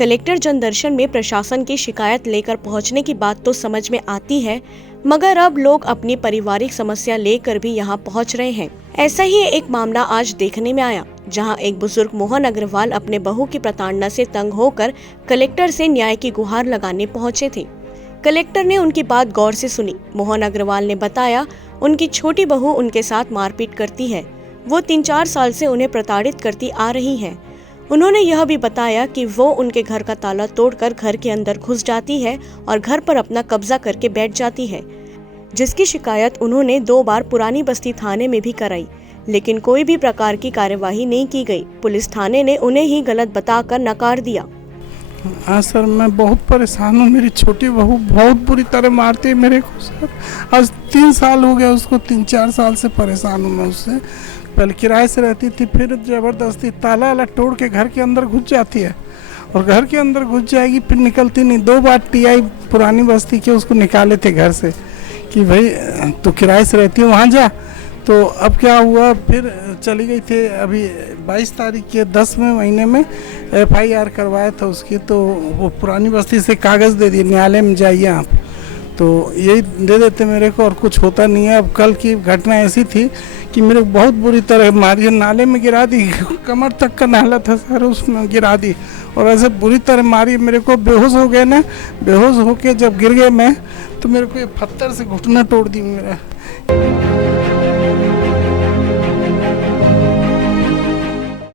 Collector जनदर्शन में प्रशासन की शिकायत लेकर पहुंचने की बात तो समझ में आती है, मगर अब लोग अपनी पारिवारिक समस्या लेकर भी यहां पहुंच रहे हैं। ऐसा ही एक मामला आज देखने में आया, जहां एक बुजुर्ग मोहन अग्रवाल अपने बहू की प्रताड़ना से तंग होकर कलेक्टर से न्याय की गुहार लगाने पहुंचे थे। कलेक्टर ने उनकी बात गौर से सुनी। मोहन अग्रवाल ने बताया, उनकी छोटी बहू उनके साथ मारपीट करती है। वो 3-4 साल से उन्हें प्रताड़ित करती आ रही है। उन्होंने यह भी बताया कि वो उनके घर का ताला तोड़कर घर के अंदर घुस जाती है और घर पर अपना कब्जा करके बैठ जाती है, जिसकी शिकायत उन्होंने 2 बार पुरानी बस्ती थाने में भी कराई, लेकिन कोई भी प्रकार की कार्यवाही नहीं की गई। पुलिस थाने ने उन्हें ही गलत बताकर नकार दिया। हाँ सर, मैं बहुत परेशान हूँ। मेरी छोटी बहू बहुत बुरी तरह मारती है मेरे को सर। आज 3 साल हो गया उसको, 3-4 साल से परेशान हूँ मैं उससे। पहले किराए से रहती थी, फिर ज़बरदस्ती ताला वाला तोड़ के घर के अंदर घुस जाती है और घर के अंदर घुस जाएगी, फिर निकलती नहीं। 2 बार टीआई पुरानी बस्ती के उसको निकाले थे घर से कि भाई तू किराए से रहती है, वहाँ जा। तो अब क्या हुआ, फिर चली गई थे। अभी 22 तारीख के 10वें महीने में FIR करवाया था उसकी, तो वो पुरानी बस्ती से कागज़ दे दिए, न्यायालय में जाइए आप। तो यही दे देते मेरे को, और कुछ होता नहीं है। अब कल की घटना ऐसी थी कि मेरे को बहुत बुरी तरह मारी, नाले में गिरा दी। कमर तक का नाला था सर, उसमें गिरा दी और ऐसे बुरी तरह मारी मेरे को। बेहोश हो गए ना, बेहोश होके जब गिर गए मैं, तो मेरे को ये पत्थर से घुटना तोड़ दी मेरा।